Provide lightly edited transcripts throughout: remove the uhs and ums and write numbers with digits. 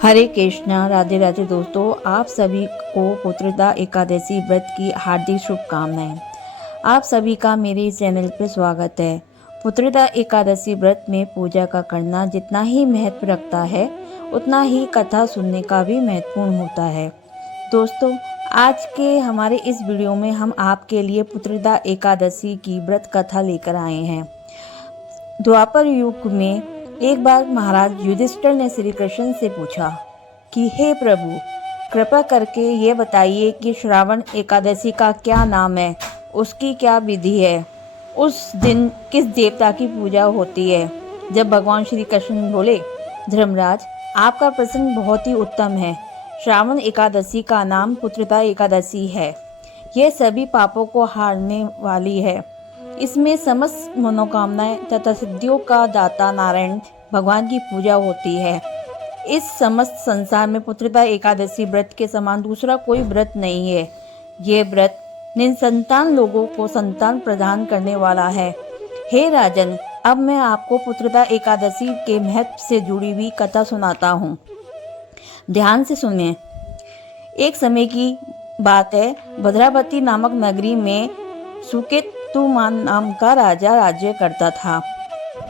हरे कृष्णा, राधे राधे दोस्तों। आप सभी को पुत्रदा एकादशी व्रत की हार्दिक शुभकामनाएं। आप सभी का मेरे इस चैनल पर स्वागत है। पुत्रदा एकादशी व्रत में पूजा का करना जितना ही महत्व रखता है, उतना ही कथा सुनने का भी महत्वपूर्ण होता है। दोस्तों, आज के हमारे इस वीडियो में हम आपके लिए पुत्रदा एकादशी की व्रत कथा लेकर आए हैं। द्वापर युग में एक बार महाराज युधिष्ठिर ने श्री कृष्ण से पूछा कि हे प्रभु, कृपा करके ये बताइए कि श्रावण एकादशी का क्या नाम है, उसकी क्या विधि है, उस दिन किस देवता की पूजा होती है। जब भगवान श्री कृष्ण बोले, धर्मराज, आपका प्रश्न बहुत ही उत्तम है। श्रावण एकादशी का नाम पुत्रदा एकादशी है। यह सभी पापों को हारने वाली है। इसमें समस्त मनोकामनाएं तथा सिद्धियों का दाता नारायण भगवान की पूजा होती है। इस समस्त संसार में पुत्रदा एकादशी व्रत के समान दूसरा कोई व्रत नहीं है। ये व्रत निसंतान लोगों को संतान प्रदान करने वाला है। हे राजन, अब मैं आपको पुत्रदा एकादशी के महत्व से जुड़ी हुई कथा सुनाता हूँ। ध्यान से सुनिए। एक समय की बात है, भद्रावती नामक नगरी में सुकेतुमान नाम का राजा राज्य करता था।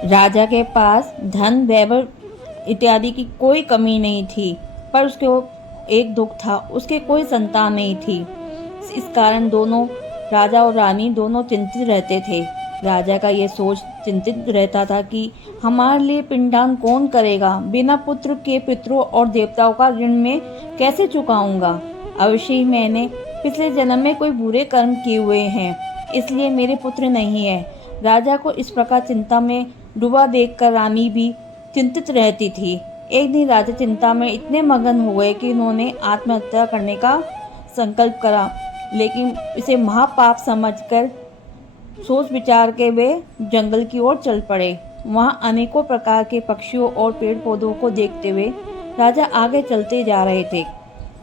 राजा के पास धन, वैभव इत्यादि की कोई कमी नहीं थी, पर उसके एक दुख था, उसके कोई संतान नहीं थी। इस कारण दोनों राजा और रानी दोनों चिंतित रहते थे। राजा का ये सोच चिंतित रहता था कि हमारे लिए पिंडदान कौन करेगा, बिना पुत्र के पितरों और देवताओं का ऋण में कैसे चुकाऊंगा। अवश्य ही मैंने पिछले जन्म में कोई बुरे कर्म किए हुए हैं, इसलिए मेरे पुत्र नहीं है। राजा को इस प्रकार चिंता में डूबा देखकर रानी भी चिंतित रहती थी। एक दिन राजा चिंता में इतने मगन हो गए कि उन्होंने आत्महत्या करने का संकल्प करा, लेकिन इसे महापाप समझकर सोच विचार के वे जंगल की ओर चल पड़े। वहां अनेकों प्रकार के पक्षियों और पेड़ पौधों को देखते हुए राजा आगे चलते जा रहे थे।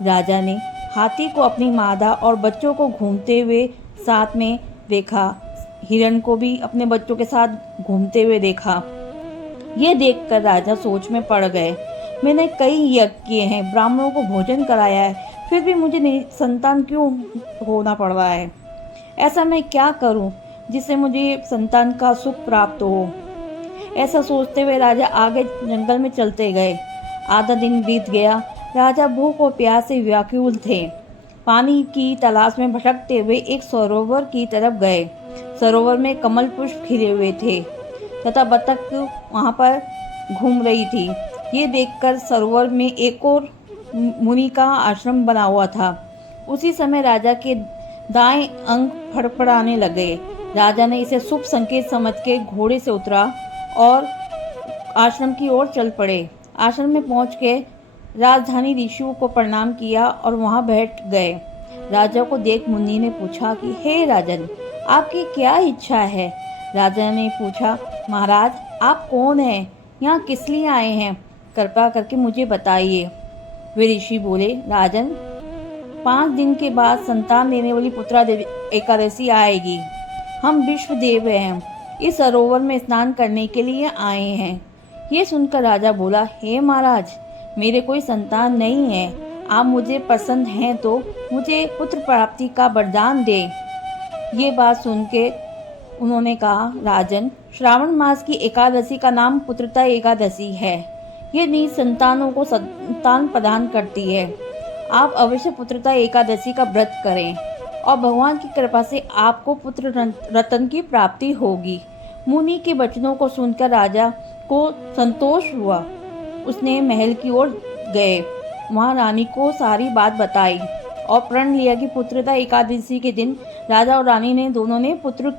राजा ने हाथी को अपनी मादा और बच्चों को घूमते हुए साथ में देखा। हिरण को भी अपने बच्चों के साथ घूमते हुए देखा। ये देखकर राजा सोच में पड़ गए, मैंने कई यज्ञ किए हैं, ब्राह्मणों को भोजन कराया है, फिर भी मुझे संतान क्यों होना पड़ रहा है। ऐसा मैं क्या करूं जिससे मुझे संतान का सुख प्राप्त हो। ऐसा सोचते हुए राजा आगे जंगल में चलते गए। आधा दिन बीत गया। राजा भूख और प्यास से व्याकुल थे। पानी की तलाश में भटकते हुए एक सरोवर की तरफ गए। सरोवर में कमल पुष्प खिले हुए थे तथा बतख वहां पर घूम रही थी। ये देखकर सरोवर में एक और मुनि का आश्रम बना हुआ था। उसी समय राजा के दाएं अंग फड़फड़ाने लगे। राजा ने इसे शुभ संकेत समझ के घोड़े से उतरा और आश्रम की ओर चल पड़े। आश्रम में पहुंच के राजधानी ऋषियों को प्रणाम किया और वहां बैठ गए। राजा को देख मुनि ने पूछा कि हे राजन, आपकी क्या इच्छा है। राजा ने पूछा, महाराज, आप कौन हैं, यहाँ किस लिए आए हैं, कृपा करके मुझे बताइए। वे ऋषि बोले, राजन, 5 दिन के बाद संतान देने वाली पुत्रा एकादशी आएगी। हम विश्वदेव हैं, इस सरोवर में स्नान करने के लिए आए हैं। ये सुनकर राजा बोला, हे महाराज, मेरे कोई संतान नहीं है। आप मुझे पसंद हैं तो मुझे पुत्र प्राप्ति का वरदान दें। ये बात सुन के उन्होंने कहा, राजन, श्रावण मास की एकादशी का नाम पुत्रदा एकादशी है। ये निसंतानों को संतान प्रदान करती है। आप अवश्य पुत्रदा एकादशी का व्रत करें और भगवान की कृपा से आपको पुत्र रत्न की प्राप्ति होगी। मुनि के वचनों को सुनकर राजा को संतोष हुआ। उसने महल की ओर गए, वहां रानी को सारी बात बताई और प्रण लिया कि पुत्रदा एकादशी के दिन राजा और रानी ने दोनों ने पुत्र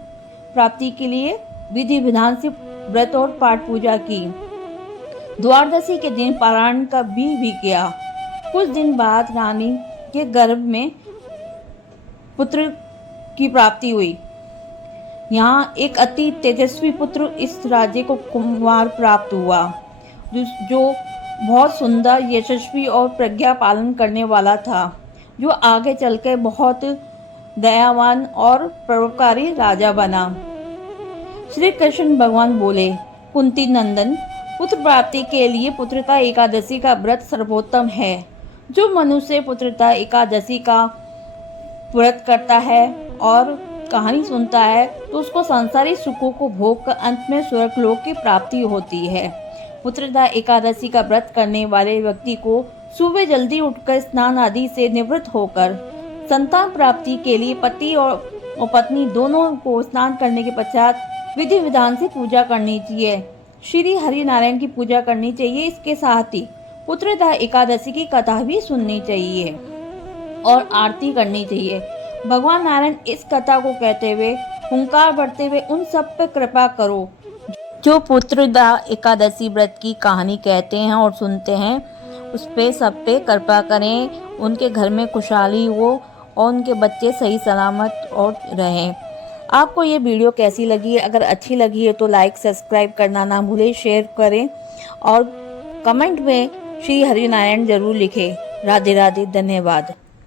प्राप्ति के लिए विधि विधान से व्रत और पाठ पूजा की। द्वादशी के दिन पारायण का भी किया। कुछ दिन बाद रानी के गर्भ में पुत्र की प्राप्ति हुई। यहाँ एक अति तेजस्वी पुत्र इस राज्य को कुमार प्राप्त हुआ, जो बहुत सुंदर, यशस्वी और प्रज्ञा पालन करने वाला था, जो आगे चलकर बहुत दयावान और परोपकारी राजा बना। श्री कृष्ण भगवान बोले, कुंती नंदन, पुत्र प्राप्ति के लिए पुत्रदा एकादशी का व्रत सर्वोत्तम है। जो मनुष्य पुत्रदा एकादशी का व्रत करता है और कहानी सुनता है तो उसको सांसारिक सुखों को भोग कर अंत में स्वर्गलोक की प्राप्ति होती है। पुत्रदा एकादशी का व्रत करने वाले व्यक्ति को सुबह जल्दी उठकर स्नान आदि से निवृत्त होकर संतान प्राप्ति के लिए पति और पत्नी दोनों को स्नान करने के पश्चात विधि विधान से पूजा करनी चाहिए। श्री हरि नारायण की पूजा करनी चाहिए। इसके साथ ही पुत्रदा एकादशी की कथा भी सुननी चाहिए और आरती करनी चाहिए। भगवान नारायण इस कथा को कहते हुए हुंकार भरते हुए उन सब पर कृपा करो जो पुत्रदा एकादशी व्रत की कहानी कहते हैं और सुनते हैं। उस पे सब पे कृपा करें, उनके घर में खुशहाली हो और उनके बच्चे सही सलामत और रहें। आपको ये वीडियो कैसी लगी? अगर अच्छी लगी है तो लाइक सब्सक्राइब करना ना भूलें, शेयर करें और कमेंट में श्री हरि नारायण जरूर लिखें। राधे राधे, धन्यवाद।